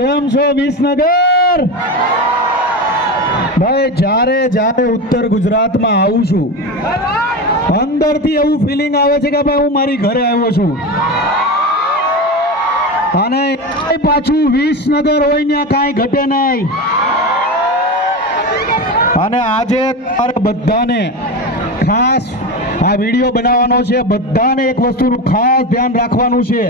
કેમ છો વિસનગર? ભાઈ જ્યારે જ્યારે ઉત્તર ગુજરાતમાં આવું છું અંદરથી એવું ફિલિંગ આવે છે કે ભાઈ હું મારી ઘરે આવ્યો છું. અને પાછું વિસનગર હોય ને કાંઈ ઘટે નહીં. અને આજે તમારે બધાને ખાસ આ વિડીયો બનાવવાનો છે. બધાને એક વસ્તુનું ખાસ ધ્યાન રાખવાનું છે.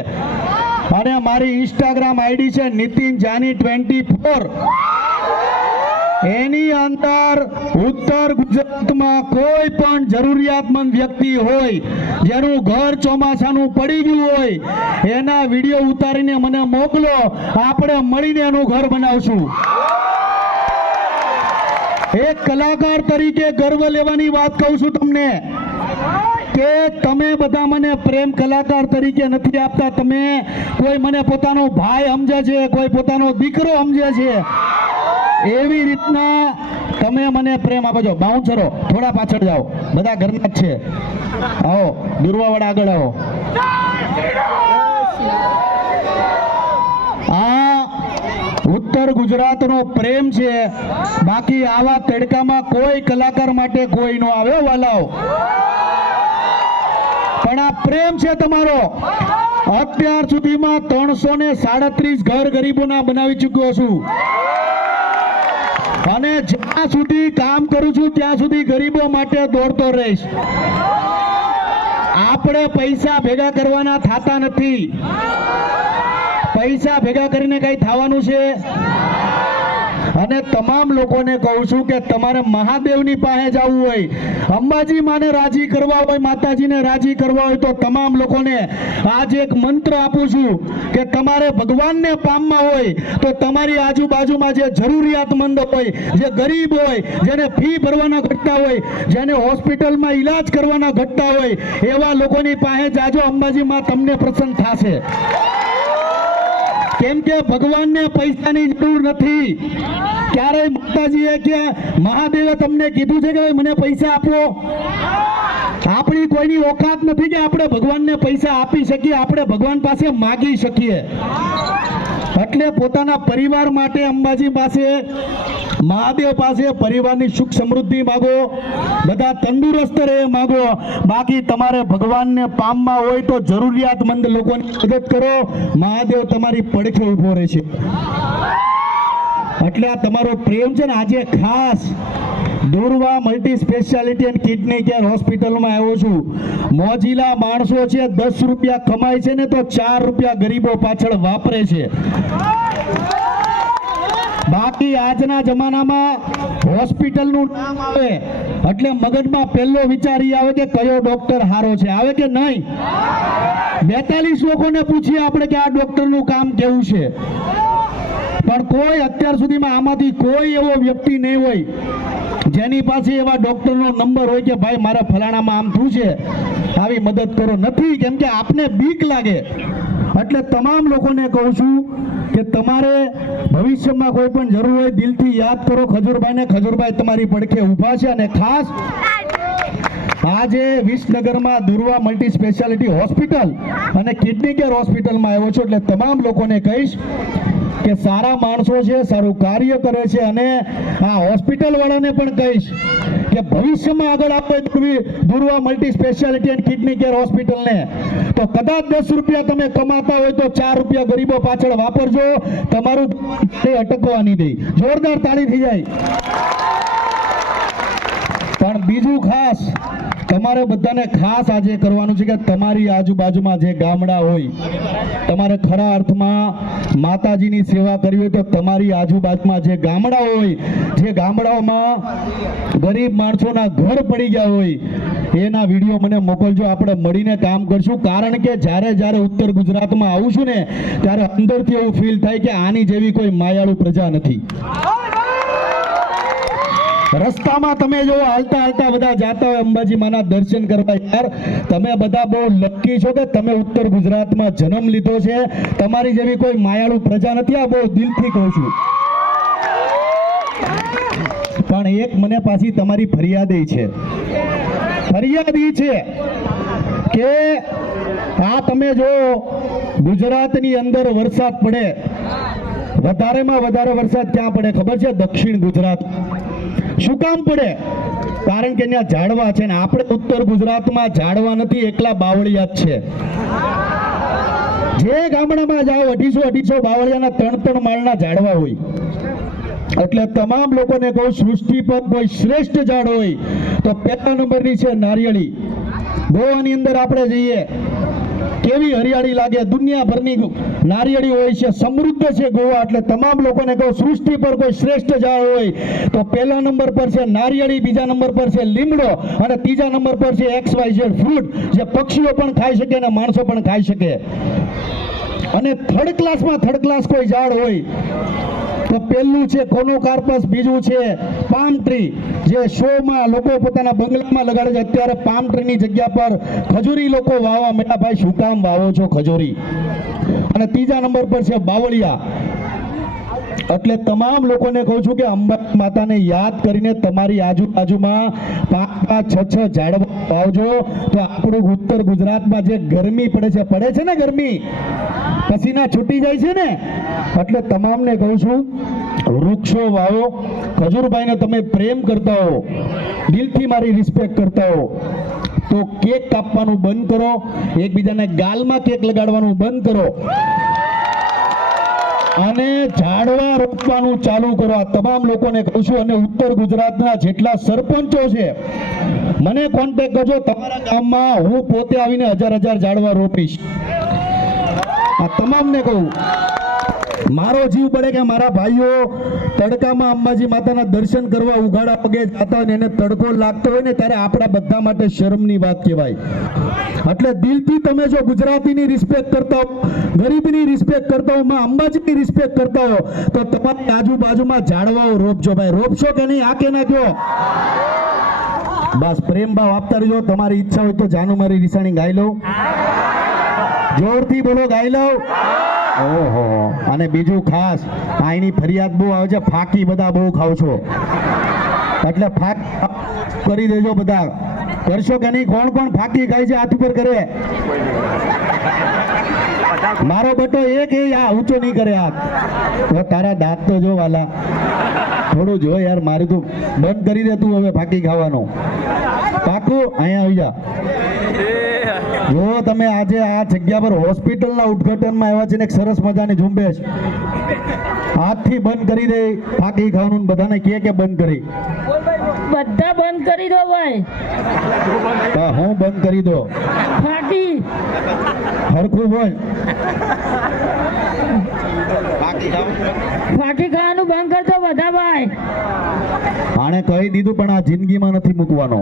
અને મારી ઇન્સ્ટાગ્રામ આઈડી છે નીતિન જાની 24. એની અંદર ઉત્તર ગુજરાતમાં કોઈ પણ જરૂરિયાતમંદ વ્યક્તિ હોય જેનું ઘર ચોમાસાનું પડી ગયું હોય એના વિડીયો ઉતારીને મને મોકલો. આપણે મળીને એનું ઘર બનાવશું. એક કલાકાર તરીકે ગર્વ લેવાની વાત કહું છું તમને કે તમે બધા મને પ્રેમ કલાકાર તરીકે નથી આપતા. તમે કોઈ મને પોતાનો ભાઈ સમજે છે, કોઈ પોતાનો દીકરો સમજે છે. એવી રીતના તમે મને પ્રેમ આપો છો. બાઉન્સરો થોડા પાછળ જાઓ, બધા ઘરના જ છે. આવો દુર્વાવાળા આગળ આવો. આ ઉત્તર ગુજરાતનો પ્રેમ છે. બાકી આવા તડકામાં કોઈ કલાકાર માટે કોઈ નો આવે વાલાઓ. પણ આ પ્રેમ છે તમારો. અત્યાર સુધીમાં 337 ઘર ગરીબોના બનાવી ચૂક્યો છું. અને જ્યાં સુધી કામ કરું છું ત્યાં સુધી ગરીબો માટે દોડતો રહીશ. આપણે પૈસા ભેગા કરવાના થતા નથી. પૈસા ભેગા કરીને કઈ થવાનું છે? અને તમામ લોકોને કહું છું કે તમારે મહાદેવની પાસે જવું હોય, અંબાજી માને રાજી કરવા હોય, માતાજીને રાજી કરવા હોય તો તમામ લોકોને આજે એક મંત્ર આપું છું કે તમારે ભગવાનને પામવા હોય તો તમારી આજુબાજુમાં જે જરૂરિયાતમંદ હોય, જે ગરીબ હોય, જેને ફી ભરવાના ઘટતા હોય, જેને હોસ્પિટલમાં ઈલાજ કરવાના ઘટતા હોય એવા લોકોની પાસે જાજો. અંબાજીમાં તમને પ્રસન્ન થશે. કેમ કે ભગવાનને પૈસાની જરૂર નથી. ક્યારેય માતાજીએ કે મહાદેવે તમને કીધું છે કે મને પૈસા આપો? આપણી કોઈની ઓકાત નથી કે આપણે ભગવાનને પૈસા આપી શકીએ. આપણે ભગવાન પાસે માગી શકીએ. એટલે પોતાના પરિવાર માટે અંબાજી પાસે, મહાદેવ પાસે પરિવારની સુખ સમૃદ્ધિ માગો, બધા તંદુરસ્ત રહે માગો. બાકી તમારે ભગવાનને પામવા હોય તો જરૂરિયાતમંદ લોકોની મદદ કરો. મહાદેવ તમારી પડખે ઊભો રહે છે. એટલે આ તમારો પ્રેમ છે ને. આજે ખાસ Durva multi speciality and kidney care હોસ્પિટલમાં આવ્યો છું. મોજીલા માણસો છે, 10 રૂપિયા કમાય છે ને તો 4 રૂપિયા ગરીબો પાછળ વાપરે છે. બાકી આજના જમાનામાં હોસ્પિટલનું નામ આવે એટલે મગજમાં પહેલો વિચાર એ આવે કે કયો ડોક્ટર હારો છે. આવે કે નહીં? 42 લોકોને પૂછીએ આપણે કે આ ડોક્ટરનું કામ કેવું છે. પણ કોઈ અત્યાર સુધીમાં આમાંથી કોઈ એવો વ્યક્તિ નહીં હોય જેની પાસે એવા ડોક્ટરનો નંબર હોય કે ભાઈ મારા ફલાણામાં આમ થયું છે, આવી મદદ કરો. નથી. કેમ કે આપને બીક લાગે. એટલે તમામ લોકોને કહું છું કે તમારે ભવિષ્યમાં કોઈ પણ જરૂર હોય દિલથી યાદ કરો ખજૂરભાઈને. ખજૂરભાઈ તમારી પડખે ઊભા છે. અને ખાસ આજે વિસનગરમાં દુર્વા મલ્ટી સ્પેશિયાલિટી હોસ્પિટલ અને કિડની કેર હોસ્પિટલમાં આવ્યો છું. એટલે તમામ લોકોને કહીશ કે સારા માણસો છે, સારું કાર્ય કરે છે. અને આ હોસ્પિટલ વાળાને પણ કહીશ કે ભવિષ્યમાં આગળ આપણે Durva multi speciality and kidney care હોસ્પિટલને તો કદાચ 10 રૂપિયા તમે કમાતા હોય તો 4 રૂપિયા ગરીબો પાછળ વાપરજો. તમારું અટકવા નહીં દે. જોરદાર તાળી થઈ જાય. પણ બીજું ખાસ તમારે બધાને ખાસ આજે કરવાનું છે કે તમારી આજુબાજુમાં જે ગામડા હોય, તમારે ખરા અર્થમાં માતાજીની સેવા કરવી હોય તો તમારી આજુબાજુમાં જે ગામડા હોય, જે ગામડાઓમાં ગરીબ માણસોના ઘર પડી ગયા હોય એના વિડીયો મને મોકલજો. આપણે મળીને કામ કરશું. કારણ કે જ્યારે જ્યારે ઉત્તર ગુજરાતમાં આવું છું ને ત્યારે અંદરથી એવું ફીલ થાય કે આની જેવી કોઈ માયાળુ પ્રજા નથી. રસ્તામાં તમે જો હાલતા હાલતા બધા જાતા હોય અંબાજી માના દર્શન કરવા, યાર તમે બધા બહુ લકી છો કે તમે ઉત્તર ગુજરાતમાં જન્મ લીધો છે. તમારી જેવી કોઈ માયાળુ પ્રજા નથી. આ બહુ દિલથી કહું છું. પણ એક મને પાછી તમારી ફરિયાદ છે કે આ તમે જો ગુજરાતની અંદર વરસાદ પડે વધારેમાં વધારે વરસાદ ક્યાં પડે ખબર છે? દક્ષિણ ગુજરાત. શું કામ પડે? કારણ કે ત્યાં ઝાડવા છે ને આપણે ઉત્તર ગુજરાતમાં ઝાડવા નથી, એકલા બાવળિયા જ છે. જે ગામડામાં જાઓ 250 બાવળિયાના 3 માળના ઝાડવા હોય. એટલે તમામ લોકોને કહું, સૃષ્ટિ પર કોઈ શ્રેષ્ઠ ઝાડ હોય તો પહેલા નંબરની છે નારિયેળી. ગોવાની અંદર આપણે જઈએ, કેવી હરિયાળી લાગે, દુનિયાભરની નારિયેળી હોય છે, સમૃદ્ધ છે ગોવા. એટલે તમામ લોકોને કહું, સૃષ્ટિ પર કોઈ શ્રેષ્ઠ ઝાડ હોય તો પહેલા નંબર પર છે નારિયેળી, બીજા નંબર પર છે લીમડો અને ત્રીજા નંબર પર છે XYZ ફ્રૂટ, જે પક્ષીઓ પણ ખાઈ શકે અને માણસો પણ ખાઈ શકે. અને થર્ડ ક્લાસ કોઈ ઝાડ હોય તો પહેલું છે કોનોકાર્પસ, બીજું છે પામ ટ્રી, જે શોમાં લોકો પોતાના બંગલામાં લગાડે છે. અત્યારે પામ ટ્રીની જગ્યા પર ખજૂરી લોકો વાવવા માંડ્યા. ભાઈ, શું કામ વાવો છો ખજૂરી? અને ત્રીજા નંબર પર છે બાવળિયા. એટલે તમામ લોકોને કહું છું કે અંબા માતાને યાદ કરીને તમારી આજુબાજુમાં 5-6 ઝાડવા વાવજો. તો આપણું ઉત્તર ગુજરાતમાં જે ગરમી પડે છે ને ગરમી, પસીના છૂટી જાય છે ને, એટલે તમામને કહું છું વૃક્ષો વાવો. ખજૂરભાઈને તમે પ્રેમ કરતા હો, દિલથી મારી રિસ્પેક્ટ કરતા હો, તો કેક કાપવાનું બંધ કરો, એકબીજાને ગાલમાં કેક લગાડવાનું બંધ કરો અને ઝાડવા રોપવાનું ચાલુ કરો. આ તમામ લોકોને કહું છું. અને ઉત્તર ગુજરાતના જેટલા સરપંચો છે મને કોન્ટેક્ટ કરજો. તમારા ગામમાં હું પોતે આવીને 1000 ઝાડવા રોપીશ. આ તમામને કહું, મારો જીવ પડે કે મારા ભાઈઓ તડકામાં અંબાજી માતાના દર્શન કરવા ઉઘાડા પગે જતા હોય ને એને તડકો લાગતો હોય ને, ત્યારે આપણા બધા માટે શરમની વાત કહેવાય. એટલે દિલથી તમે જો ગુજરાતીની રિસ્પેક્ટ કરતા હો, ગરીબની રિસ્પેક્ટ કરતા હો, માં અંબાજીની રિસ્પેક્ટ કરતા હો, તો તમારી આજુબાજુમાં ઝાડવાઓ રોપજો. ભાઈ, રોપશો કે નહીં? આ કે ના કહો? બસ પ્રેમ ભાવ આપતા રહેજો. તમારી ઈચ્છા હોય તો જાનુ મારી રીસાણી ગાઈ લઉં. જોરથી બોલો, ગાઈ લઉં. ઓહો. અને બીજું ખાસ, આની ફરિયાદ બહુ આવે છે, ફાકી બધા બહુ ખાવ છો, એટલે ફાક કરી દેજો. બધા કરશો કે નહીં? કોણ કોણ ફાકી ખાય છે? હાથ ઉપર કરે. મારો બટો એક ઊંચો નહીં કરે હાથ. તો તારા દાંત તો જો વાલા, થોડું જો યાર. મારું તો બંધ કરી દે તું હવે ફાકી ખાવાનું. પાકું અહીંયા આવી જા. જો તમે આજે આ જગ્યા પર હોસ્પિટલના ઉદ્ઘાટનમાં આવ્યા છે ને, એક સરસ મજાની ઝુંબેશ હાથથી બંધ કરી દે ફાકી ખાવાનું. બધાને કે બંધ કરી, બધા બંધ કરી દો ભાઈ. હું બંધ કરી દો. ફાકી હરખું બોલ. ફાકી ખાવાનું બંધ કરજો બધા ભાઈ. આણે કહી દીધું, પણ આ જિંદગીમાં નથી મૂકવાનો.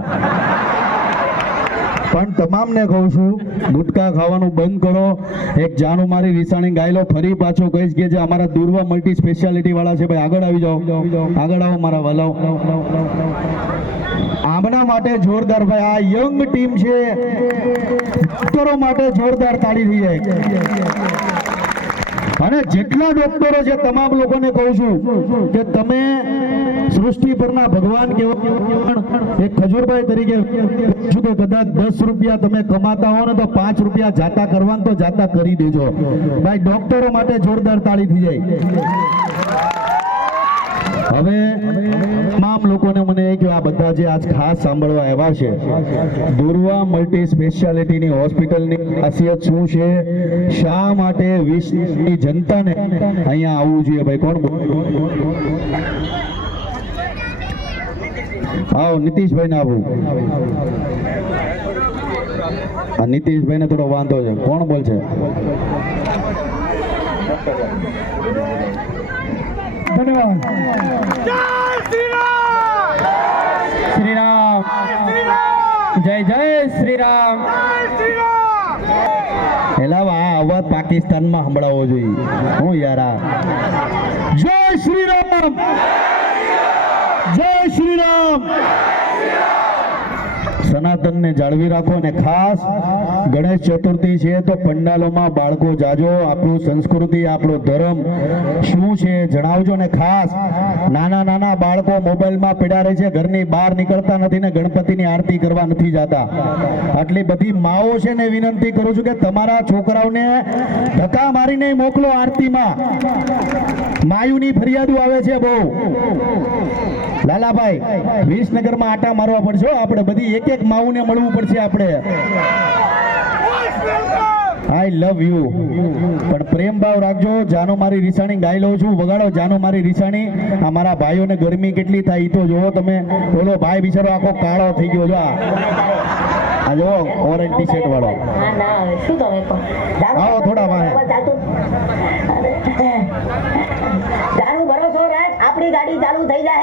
પણ તમામને કહું છું, ગુટકા ખાવાનું બંધ કરો. એક જાનુ મારી રીસાણી ગાઈ લો. ફરી પાછો કહીશ કે જે અમારા દુર્વા મલ્ટી સ્પેશિયાલિટી વાળા છે, ભાઈ આગળ આવી જાઓ, આગળ આવો મારા વાલાઓ. આમના માટે જોરદાર ભાઈ, આ યંગ ટીમ છે, ડોક્ટરો માટે જોરદાર તાળી થઈ જાય. અને જેટલા ડોક્ટરો છે તમામ લોકોને કહું છું કે તમે સૃષ્ટિ પરના ભગવાન કહેવાય. એક ખજૂરભાઈ તરીકે શું કે કદાચ 10 રૂપિયા તમે કમાતા હો ને તો 5 રૂપિયા જાતા કરવાનું તો જાતા કરી દેજો ભાઈ. ડોક્ટરો માટે જોરદાર તાળી થઈ જાય. હવે તમામ લોકોને મને એ કે આ બધા જે આજ ખાસ સાંભળવા આવ્યા છે, દુર્વા મલ્ટી સ્પેશિયાલિટીની હોસ્પિટલની ખાસિયત શું છે, શા માટે વિશ્વની જનતાને અહીંયા આવવું જોઈએ ભાઈ? કોણ આવો? નીતિશભાઈ ને આવું. આ નીતિશભાઈ ને થોડો વાંધો છે. કોણ બોલશે? ધન્યવાદ. શ્રી રામ. જય જય શ્રી રામ. એલા આ અવાજ પાકિસ્તાનમાં સંભળાવવો જોઈએ. હું યાર આ જય શ્રી રામ, જય શ્રી રામ. સનાતનને જાળવી રાખો અને ખાસ ગણેશ ચતુર્થી છે તો પંડાલોમાં બાળકો જાજો, આપણું સંસ્કૃતિ, આપણો ધર્મ શું છે જણાવજો. ને ખાસ નાના નાના બાળકો મોબાઈલમાં પડ્યા રહે છે, ઘરની બહાર નીકળતા નથી ને ગણપતિની આરતી કરવા નથી જતા. આટલી બધી માઓ છે ને વિનંતી કરું છું કે તમારા છોકરાઓને ધક્કા મારીને મોકલો આરતીમાં. માયુની ફરિયાદો આવે છે બહુ. લાલાભાઈ, વિસનગરમાં આટા મારવા પડશે હો આપણે, બધી એક એક માઉને મળવું પડશે આપણે. આઈ લવ યુ. પણ પ્રેમ ભાવ રાખજો. જાનો મારી રીસાણી ગાઈ લઉં છું, વગાડો જાનો મારી રીસાણી. આ મારા ભાઈઓને ગરમી કેટલી થાય ઈ તો જોવો તમે. ઓલો ભાઈ બિચારો આખો કાળો થઈ ગયો જો. આ જો ઓરેન્જ ટી શર્ટ વાળો. ના ના શું તમે પણ આવો થોડા વાહે. ચાલુ ભરો છો રાત આપણી ગાડી ચાલુ થઈ જાય.